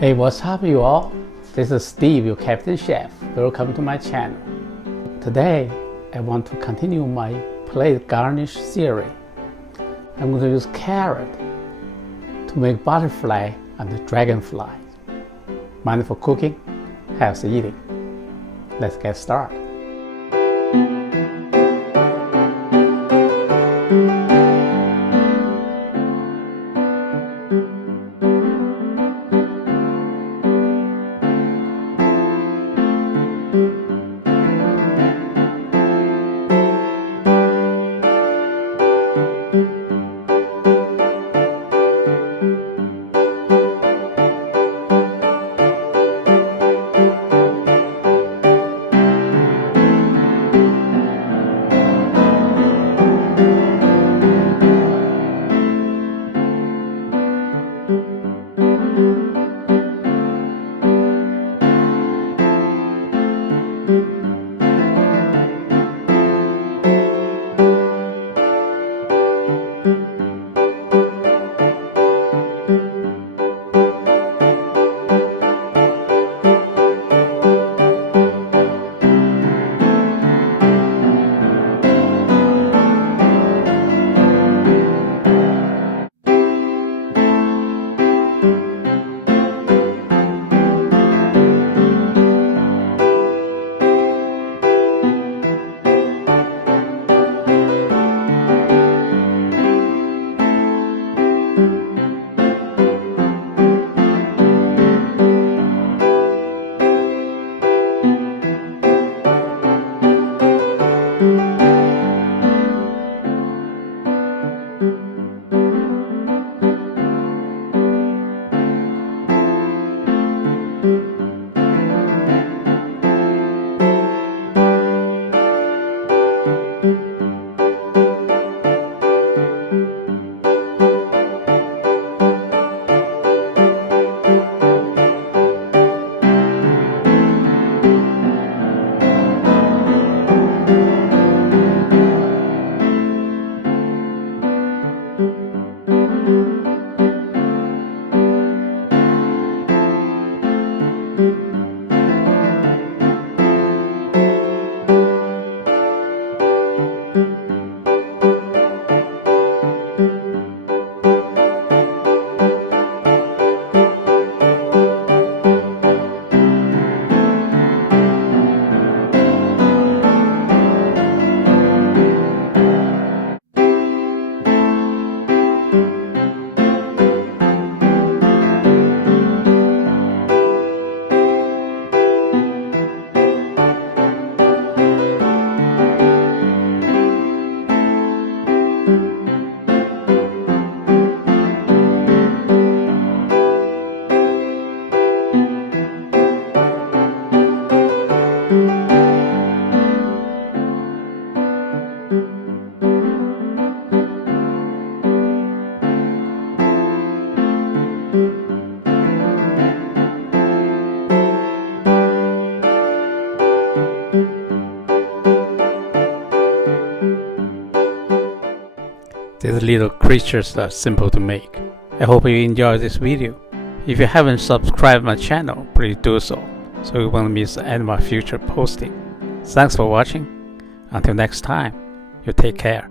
Hey, what's up you all? This is Steve, your Captain Chef. Welcome to my channel. Today, I want to continue my plate garnish series. I'm going to use carrot to make butterfly and dragonfly. Mindful cooking, healthy eating. Let's get started. These little creatures are simple to make. I hope you enjoy this video. If you haven't subscribed my channel, please do so you won't miss any of my future posting. Thanks for watching. Until next time, you take care.